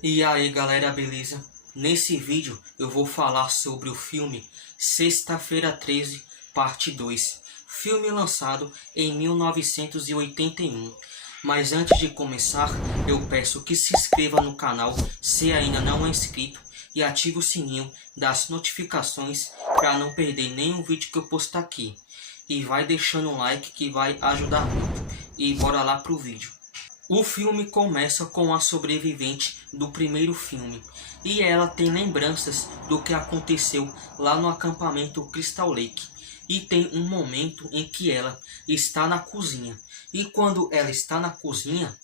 E aí galera, beleza? Nesse vídeo eu vou falar sobre o filme Sexta-feira 13, parte 2. Filme lançado em 1981. Mas antes de começar, eu peço que se inscreva no canal se ainda não é inscrito e ative o sininho das notificações para não perder nenhum vídeo que eu postar aqui. E vai deixando um like que vai ajudar muito. E bora lá pro vídeo. O filme começa com a sobrevivente do primeiro filme, e ela tem lembranças do que aconteceu lá no acampamento Crystal Lake. E tem um momento em que ela está na cozinha, e quando ela está na cozinha,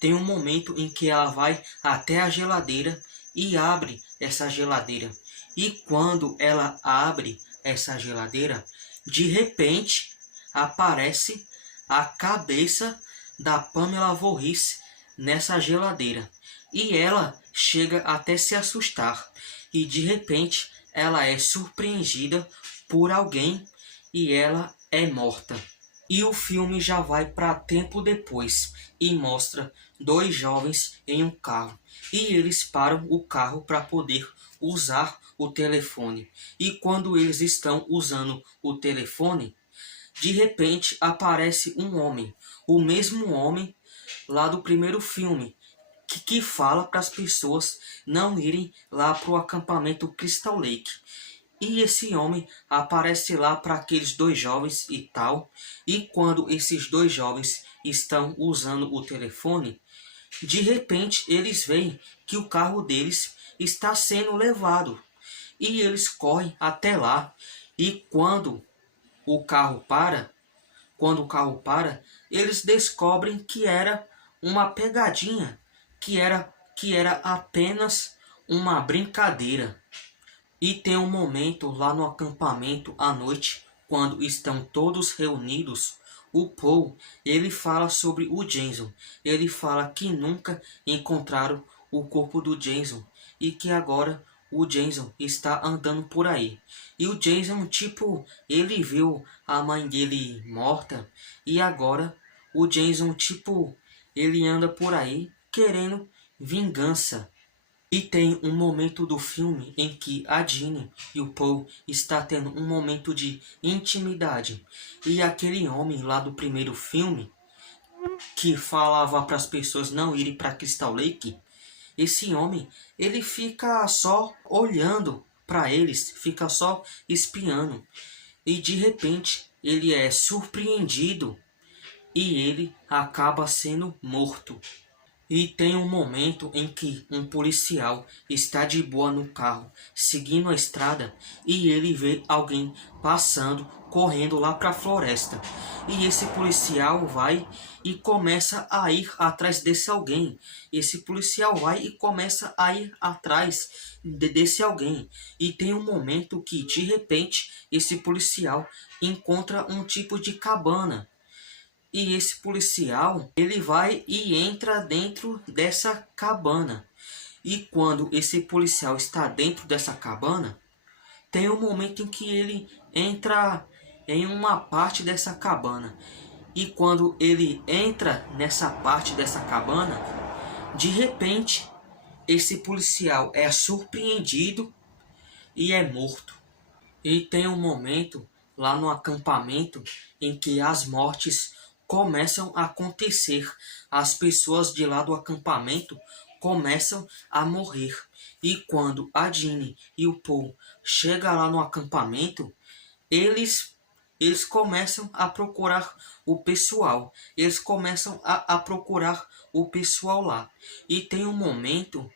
tem um momento em que ela vai até a geladeira e abre essa geladeira. E quando ela abre essa geladeira, de repente aparece a cabeça da Pamela Voorhees nessa geladeira. E ela chega até se assustar. E de repente ela é surpreendida por alguém e ela é morta. E o filme já vai para tempo depois e mostra dois jovens em um carro. E eles param o carro para poder usar o telefone. E quando eles estão usando o telefone, de repente aparece um homem, o mesmo homem lá do primeiro filme, que fala para as pessoas não irem lá para o acampamento Crystal Lake. E esse homem aparece lá para aqueles dois jovens e tal. E quando esses dois jovens estão usando o telefone, de repente eles veem que o carro deles está sendo levado. E eles correm até lá. E o carro para, quando o carro para, eles descobrem que era uma pegadinha, que era apenas uma brincadeira. E tem um momento lá no acampamento à noite, quando estão todos reunidos, o Paul, ele fala sobre o Jason. Ele fala que nunca encontraram o corpo do Jason e que agora o Jason está andando por aí. E o Jason, tipo, ele viu a mãe dele morta e agora o Jason, tipo, ele anda por aí querendo vingança. E tem um momento do filme em que a Jeannie e o Paul está tendo um momento de intimidade. E aquele homem lá do primeiro filme, que falava para as pessoas não irem para Crystal Lake, esse homem, ele fica só olhando para eles, fica só espiando. E de repente, ele é surpreendido e ele acaba sendo morto. E tem um momento em que um policial está de boa no carro, seguindo a estrada, e ele vê alguém passando, correndo lá para a floresta. E esse policial vai e começa a ir atrás desse alguém. Esse policial vai e começa a ir atrás desse alguém. E tem um momento que, de repente, esse policial encontra um tipo de cabana. E esse policial, ele vai e entra dentro dessa cabana. E quando esse policial está dentro dessa cabana, tem um momento em que ele entra em uma parte dessa cabana. E quando ele entra nessa parte dessa cabana, de repente, esse policial é surpreendido e é morto. E tem um momento lá no acampamento em que as mortes começam a acontecer. As pessoas de lá do acampamento começam a morrer. E quando a Jeannie e o Paul chegam lá no acampamento, eles começam a procurar o pessoal. Eles começam a procurar o pessoal lá. E tem um momento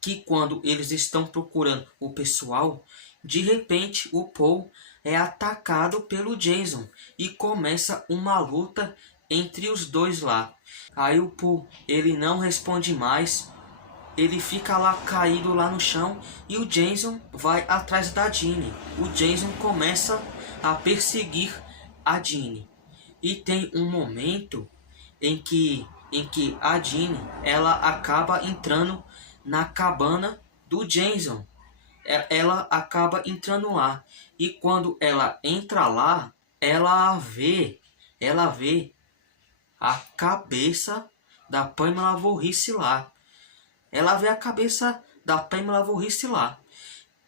que quando eles estão procurando o pessoal, de repente o Paul é atacado pelo Jason e começa uma luta entre os dois lá. Aí o Paul, ele não responde mais, ele fica lá caído lá no chão e o Jason vai atrás da Jeannie. O Jason começa a perseguir a Jeannie. E tem um momento em que a Jeannie, ela acaba entrando na cabana do Jason. Ela acaba entrando lá. E quando ela entra lá, ela vê a cabeça da Pamela Voorhees lá. ela vê a cabeça da Pamela Voorhees lá.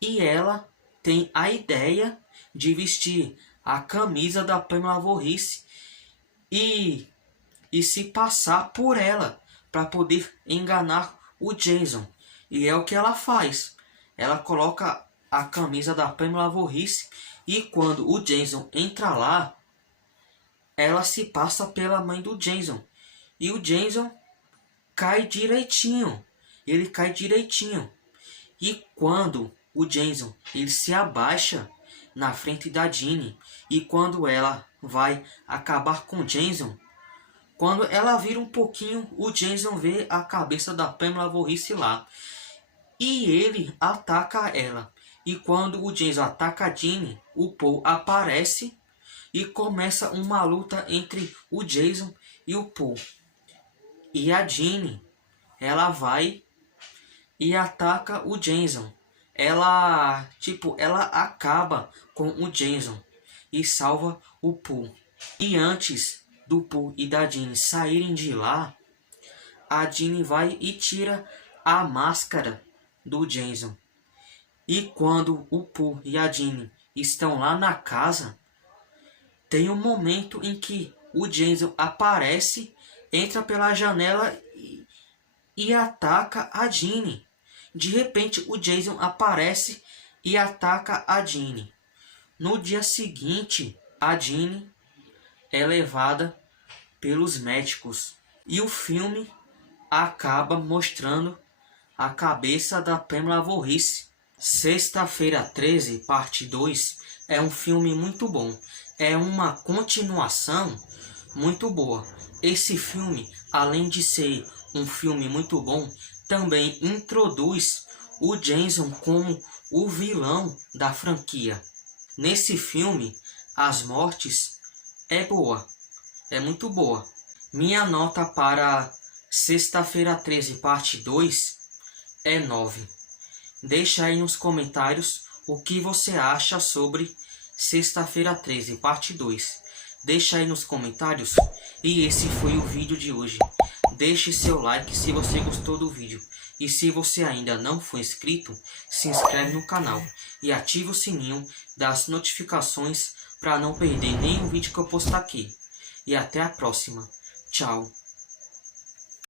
E ela tem a ideia de vestir a camisa da Pamela Voorhees e se passar por ela para poder enganar o Jason. E é o que ela faz. Ela coloca a camisa da Pamela Voorhees e quando o Jason entra lá, ela se passa pela mãe do Jason. E o Jason cai direitinho. Ele cai direitinho. E quando o Jason ele se abaixa na frente da Jeannie, e quando ela vai acabar com o Jason, quando ela vira um pouquinho, o Jason vê a cabeça da Pamela Voorhees lá. E ele ataca ela. E quando o Jason ataca a Jeannie, o Paul aparece e começa uma luta entre o Jason e o Paul. E a Jeannie, ela vai e ataca o Jason. Ela acaba com o Jason e salva o Paul. E antes do Paul e da Jeannie saírem de lá, a Jeannie vai e tira a máscara do Jason. E quando o Paul e a Jeannie estão lá na casa, tem um momento em que o Jason aparece, entra pela janela e ataca a Jeannie. De repente o Jason aparece e ataca a Jeannie. No dia seguinte, a Jeannie é levada pelos médicos e o filme acaba mostrando a cabeça da Pamela Voorhees. Sexta-feira 13, parte 2 é um filme muito bom. É uma continuação muito boa. Esse filme, além de ser um filme muito bom, também introduz o Jason como o vilão da franquia. Nesse filme, as mortes é boa, é muito boa. Minha nota para Sexta-feira 13, parte 2 é 9. Deixa aí nos comentários o que você acha sobre Sexta-feira 13, parte 2. Deixa aí nos comentários. E esse foi o vídeo de hoje. Deixe seu like se você gostou do vídeo. E se você ainda não for inscrito, se inscreve no canal e ative o sininho das notificações para não perder nenhum vídeo que eu postar aqui. E até a próxima. Tchau.